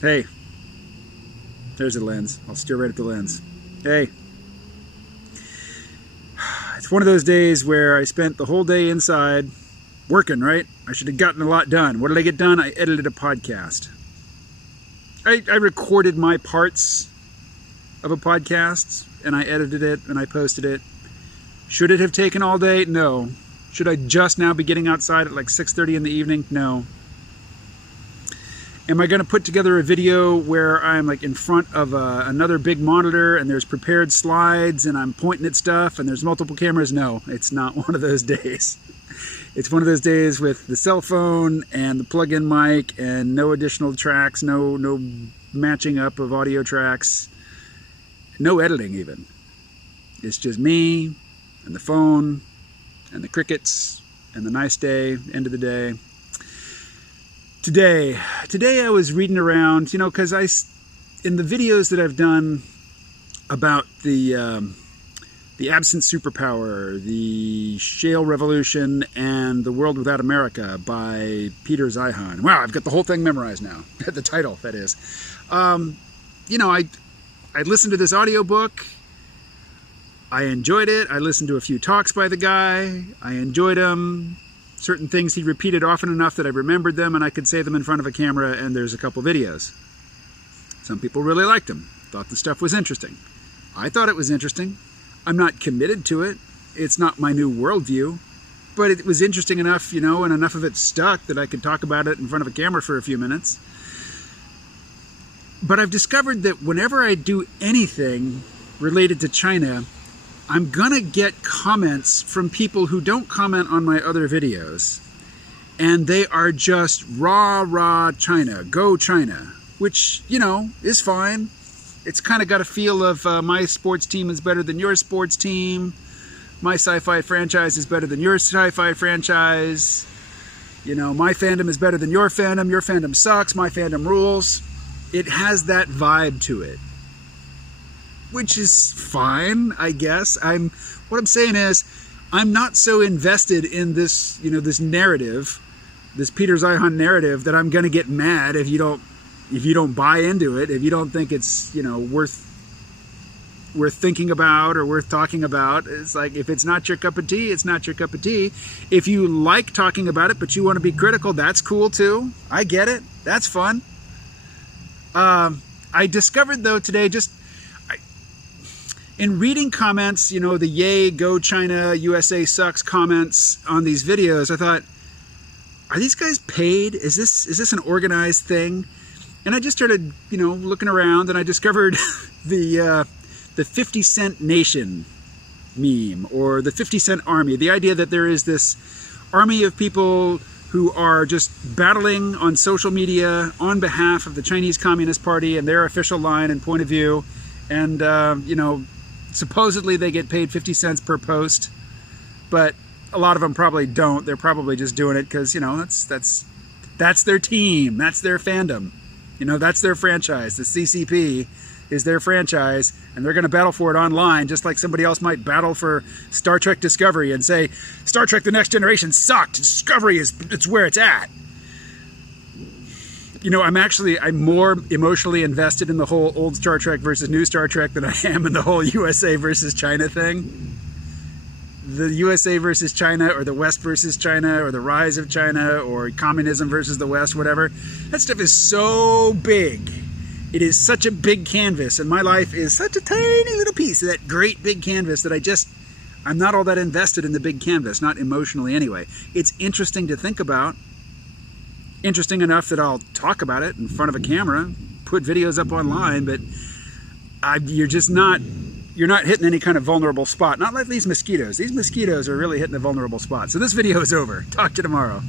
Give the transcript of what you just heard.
Hey, there's a lens. I'll steer right at the lens. Hey. It's one of those days where I spent the whole day inside working, right? I should have gotten a lot done. What did I get done? I edited a podcast. I recorded my parts of a podcast, and I edited it, and I posted it. Should it have taken all day? No. Should I just now be getting outside at like 6:30 in the evening? No. Am I going to put together a video where I'm like in front of another big monitor and there's prepared slides and I'm pointing at stuff and there's multiple cameras? No, it's not one of those days. It's one of those days with the cell phone and the plug-in mic and no additional tracks, no matching up of audio tracks, no editing even. It's just me and the phone and the crickets and the nice day, end of the day. Today I was reading around, you know, because in the videos that I've done about the absent superpower, the shale revolution, and the world without America by Peter Zeihan. Wow, I've got the whole thing memorized now. The title, that is. You know, I listened to this audiobook. I enjoyed it. I listened to a few talks by the guy. I enjoyed him. Certain things he repeated often enough that I remembered them and I could say them in front of a camera, and there's a couple videos. Some people really liked him, thought the stuff was interesting. I thought it was interesting. I'm not committed to it. It's not my new worldview, but it was interesting enough, you know, and enough of it stuck that I could talk about it in front of a camera for a few minutes. But I've discovered that whenever I do anything related to China, I'm gonna get comments from people who don't comment on my other videos, and they are just rah China, go China, which, you know, is fine. It's kind of got a feel of my sports team is better than your sports team, my sci-fi franchise is better than your sci-fi franchise, you know, my fandom is better than your fandom sucks, my fandom rules. It has that vibe to it, which is fine, I guess. What I'm saying is, I'm not so invested in this, you know, this narrative, this Peter Zeihan narrative, that I'm going to get mad if you don't buy into it, if you don't think it's, you know, worth thinking about or worth talking about. It's like, if it's not your cup of tea, it's not your cup of tea. If you like talking about it, but you want to be critical, that's cool too. I get it. That's fun. I discovered though today, in reading comments, you know, the yay, go China, USA sucks comments on these videos, I thought, are these guys paid? Is this an organized thing? And I just started, you know, looking around, and I discovered the 50 Cent Nation meme, or the 50 Cent Army. The idea that there is this army of people who are just battling on social media on behalf of the Chinese Communist Party and their official line and point of view. And, you know, supposedly they get paid 50 cents per post, but a lot of them probably don't. They're probably just doing it because, you know, that's their team. That's their fandom. You know, that's their franchise. The CCP is their franchise, and they're going to battle for it online, just like somebody else might battle for Star Trek Discovery and say, Star Trek The Next Generation sucked. Discovery it's where it's at. You know, I'm more emotionally invested in the whole old Star Trek versus new Star Trek than I am in the whole USA versus China thing. The USA versus China, or the West versus China, or the rise of China, or communism versus the West, whatever. That stuff is so big. It is such a big canvas, and my life is such a tiny little piece of that great big canvas that I'm not all that invested in the big canvas, not emotionally anyway. It's interesting to think about. Interesting enough that I'll talk about it in front of a camera, put videos up online, but you're not hitting any kind of vulnerable spot. Not like these mosquitoes. These mosquitoes are really hitting a vulnerable spot. So this video is over. Talk to you tomorrow.